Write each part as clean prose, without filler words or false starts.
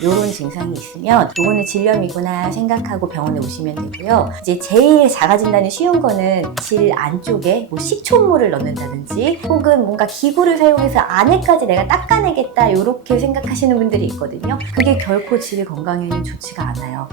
이런 증상이 있으면 이거는 질염이구나 생각하고 병원에 오시면 되고요. 이제 제일 작아진다는 쉬운 거는 질 안쪽에 뭐 식초물을 넣는다든지 혹은 뭔가 기구를 사용해서 안에까지 내가 닦아내겠다 이렇게 생각하시는 분들이 있거든요. 그게 결코 질 건강에는 좋지가 않아요.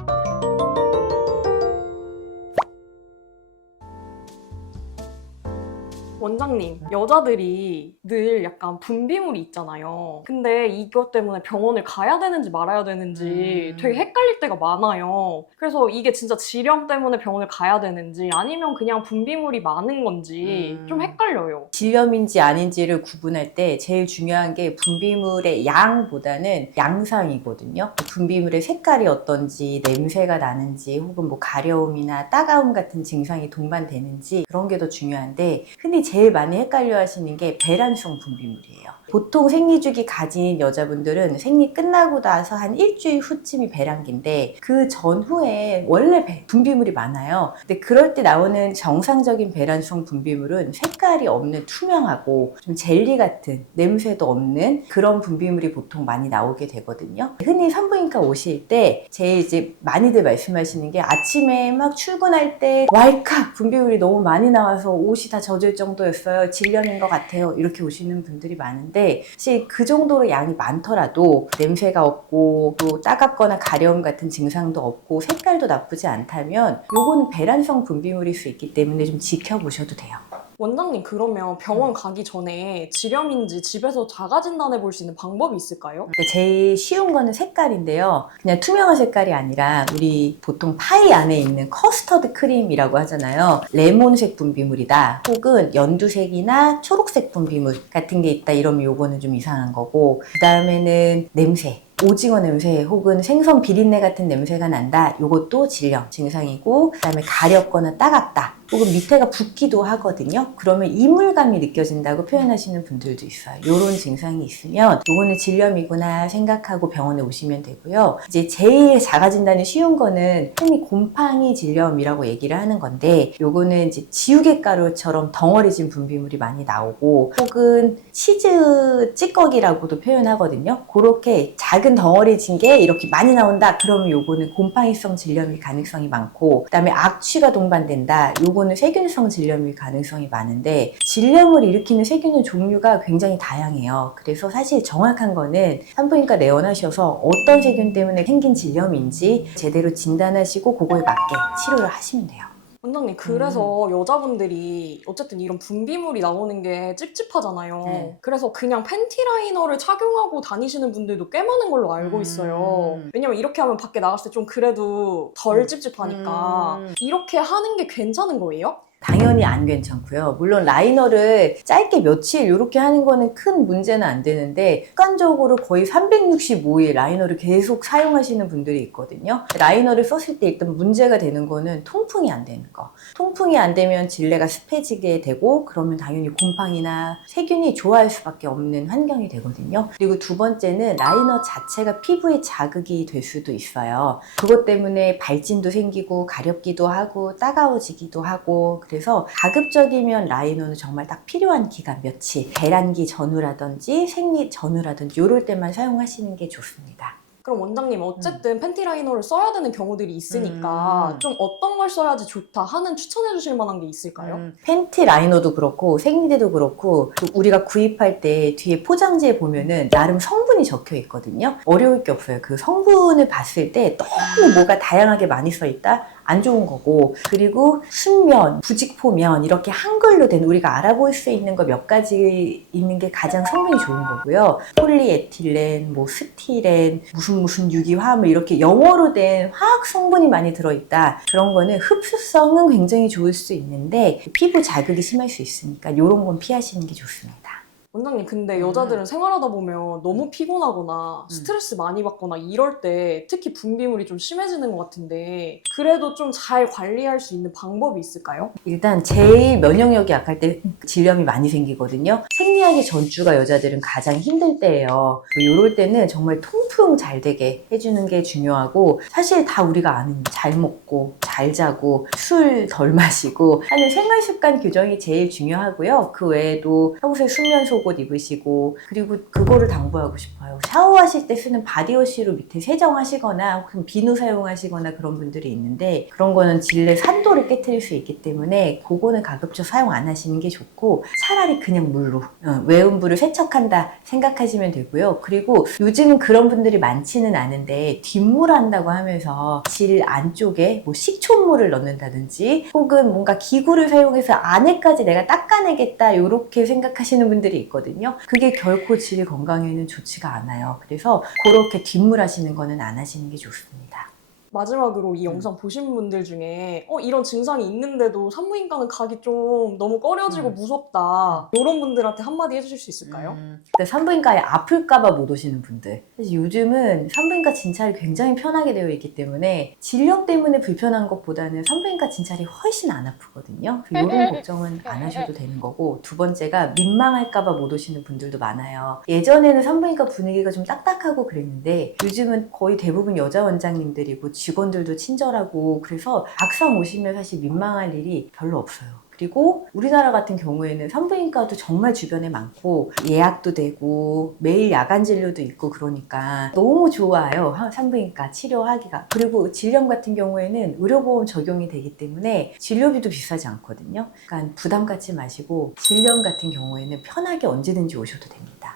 원장님, 여자들이 늘 약간 분비물이 있잖아요. 근데 이것 때문에 병원을 가야 되는지 말아야 되는지 되게 헷갈릴 때가 많아요. 그래서 이게 진짜 질염 때문에 병원을 가야 되는지 아니면 그냥 분비물이 많은 건지 좀 헷갈려요. 질염인지 아닌지를 구분할 때 제일 중요한 게 분비물의 양보다는 양상이거든요. 분비물의 색깔이 어떤지, 냄새가 나는지, 혹은 뭐 가려움이나 따가움 같은 증상이 동반되는지 그런 게 더 중요한데 흔히 제일 많이 헷갈려 하시는 게 배란성 분비물이에요. 보통 생리주기 가진 여자분들은 생리 끝나고 나서 한 일주일 후쯤이 배란기인데 그 전후에 원래 분비물이 많아요. 근데 그럴 때 나오는 정상적인 배란성 분비물은 색깔이 없는 투명하고 좀 젤리 같은 냄새도 없는 그런 분비물이 보통 많이 나오게 되거든요. 흔히 산부인과 오실 때 제일 이제 많이들 말씀하시는 게 아침에 막 출근할 때 왈칵 분비물이 너무 많이 나와서 옷이 다 젖을 정도였어요. 질염인 것 같아요. 이렇게 오시는 분들이 많은데 사실 그 정도로 양이 많더라도 냄새가 없고 또 따갑거나 가려움 같은 증상도 없고 색깔도 나쁘지 않다면 요거는 배란성 분비물일 수 있기 때문에 좀 지켜보셔도 돼요. 원장님, 그러면 병원 가기 전에 질염인지 집에서 자가 진단해 볼 수 있는 방법이 있을까요? 제일 쉬운 거는 색깔인데요. 그냥 투명한 색깔이 아니라 우리 보통 파이 안에 있는 커스터드 크림이라고 하잖아요. 레몬색 분비물이다 혹은 연두색이나 초록색 분비물 같은 게 있다 이러면 요거는 좀 이상한 거고, 그 다음에는 냄새, 오징어 냄새 혹은 생선 비린내 같은 냄새가 난다. 요것도 질염 증상이고, 그 다음에 가렵거나 따갑다 혹은 밑에가 붓기도 하거든요. 그러면 이물감이 느껴진다고 표현하시는 분들도 있어요. 이런 증상이 있으면 요거는 질염이구나 생각하고 병원에 오시면 되고요. 이제 제일 작아진다는 쉬운 거는 흔히 곰팡이 질염이라고 얘기를 하는 건데, 요거는 이제 지우개가루처럼 덩어리진 분비물이 많이 나오고 혹은 치즈 찌꺼기라고도 표현하거든요. 그렇게 작은 덩어리진 게 이렇게 많이 나온다 그러면 요거는 곰팡이성 질염일 가능성이 많고, 그 다음에 악취가 동반된다 요거는 세균성 질염일 가능성이 많은데, 질염을 일으키는 세균의 종류가 굉장히 다양해요. 그래서 사실 정확한 거는 산부인과 내원하셔서 어떤 세균 때문에 생긴 질염인지 제대로 진단하시고 그거에 맞게 치료를 하시면 돼요. 원장님, 그래서 여자분들이 어쨌든 이런 분비물이 나오는 게 찝찝하잖아요. 네. 그래서 그냥 팬티 라이너를 착용하고 다니시는 분들도 꽤 많은 걸로 알고 있어요. 왜냐면 이렇게 하면 밖에 나갔을 때 좀 그래도 덜 찝찝하니까. 이렇게 하는 게 괜찮은 거예요? 당연히 안 괜찮고요. 물론 라이너를 짧게 며칠 이렇게 하는 거는 큰 문제는 안 되는데 습관적으로 거의 365일 라이너를 계속 사용하시는 분들이 있거든요. 라이너를 썼을 때 일단 문제가 되는 거는 통풍이 안 되는 거. 통풍이 안 되면 질내가 습해지게 되고 그러면 당연히 곰팡이나 세균이 좋아할 수밖에 없는 환경이 되거든요. 그리고 두 번째는 라이너 자체가 피부에 자극이 될 수도 있어요. 그것 때문에 발진도 생기고 가렵기도 하고 따가워지기도 하고, 그래서 가급적이면 라이너는 정말 딱 필요한 기간 며칠, 배란기 전후라든지 생리 전후라든지 이럴 때만 사용하시는 게 좋습니다. 그럼 원장님, 어쨌든 팬티 라이너를 써야 되는 경우들이 있으니까 좀 어떤 걸 써야지 좋다 하는 추천해 주실 만한 게 있을까요? 팬티 라이너도 그렇고 생리대도 그렇고 우리가 구입할 때 뒤에 포장지에 보면은 나름 성분이 적혀 있거든요. 어려울 게 없어요. 그 성분을 봤을 때 너무 뭐가 다양하게 많이 써 있다? 안 좋은 거고, 그리고 순면, 부직포면 이렇게 한글로 된 우리가 알아볼 수 있는 거 몇 가지 있는 게 가장 성분이 좋은 거고요. 폴리에틸렌, 뭐 스티렌, 무슨 유기화합물 이렇게 영어로 된 화학 성분이 많이 들어있다. 그런 거는 흡수성은 굉장히 좋을 수 있는데 피부 자극이 심할 수 있으니까 이런 건 피하시는 게 좋습니다. 원장님, 근데 여자들은 생활하다 보면 너무 피곤하거나 스트레스 많이 받거나 이럴 때 특히 분비물이 좀 심해지는 것 같은데 그래도 좀 잘 관리할 수 있는 방법이 있을까요? 일단 제일 면역력이 약할 때 질염이 많이 생기거든요. 생리하기 전주가 여자들은 가장 힘들 때예요. 이럴 때는 정말 통풍 잘 되게 해주는 게 중요하고, 사실 다 우리가 아는 잘 먹고 잘 자고 술 덜 마시고 하는 생활 습관 규정이 제일 중요하고요. 그 외에도 평소에 수면 소금 속옷 입으시고, 그리고 그거를 당부하고 싶어요. 샤워하실 때 쓰는 바디워시로 밑에 세정하시거나 혹은 비누 사용하시거나 그런 분들이 있는데, 그런 거는 질내 산도를 깨트릴 수 있기 때문에 그거는 가급적 사용 안 하시는 게 좋고, 차라리 그냥 물로 외음부를 세척한다 생각하시면 되고요. 그리고 요즘은 그런 분들이 많지는 않은데 뒷물 한다고 하면서 질 안쪽에 뭐 식초물을 넣는다든지 혹은 뭔가 기구를 사용해서 안에까지 내가 닦아내겠다 이렇게 생각하시는 분들이 있거든요. 그게 결코 질 건강에는 좋지가 않아요. 그래서 그렇게 뒷물 하시는 거는 안 하시는 게 좋습니다. 마지막으로 이 영상 보신 분들 중에 이런 증상이 있는데도 산부인과는 가기 좀 너무 꺼려지고 무섭다, 이런 분들한테 한마디 해주실 수 있을까요? 근데 산부인과에 아플까봐 못 오시는 분들. 사실 요즘은 산부인과 진찰이 굉장히 편하게 되어 있기 때문에 질염 때문에 불편한 것보다는 산부인과 진찰이 훨씬 안 아프거든요. 이런 걱정은 안 하셔도 되는 거고, 두 번째가 민망할까봐 못 오시는 분들도 많아요. 예전에는 산부인과 분위기가 좀 딱딱하고 그랬는데 요즘은 거의 대부분 여자 원장님들이고 직원들도 친절하고, 그래서 막상 오시면 사실 민망할 일이 별로 없어요. 그리고 우리나라 같은 경우에는 산부인과도 정말 주변에 많고 예약도 되고 매일 야간 진료도 있고, 그러니까 너무 좋아요, 산부인과 치료하기가. 그리고 질염 같은 경우에는 의료보험 적용이 되기 때문에 진료비도 비싸지 않거든요. 그러니까 부담 갖지 마시고 질염 같은 경우에는 편하게 언제든지 오셔도 됩니다.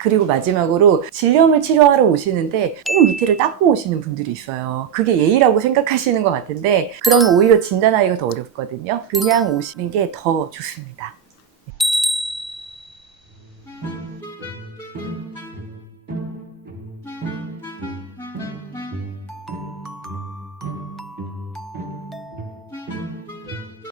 그리고 마지막으로 질염을 치료하러 오시는데 꼭 밑에를 닦고 오시는 분들이 있어요. 그게 예의라고 생각하시는 것 같은데, 그러면 오히려 진단하기가 더 어렵거든요. 그냥 오시는 게 더 좋습니다.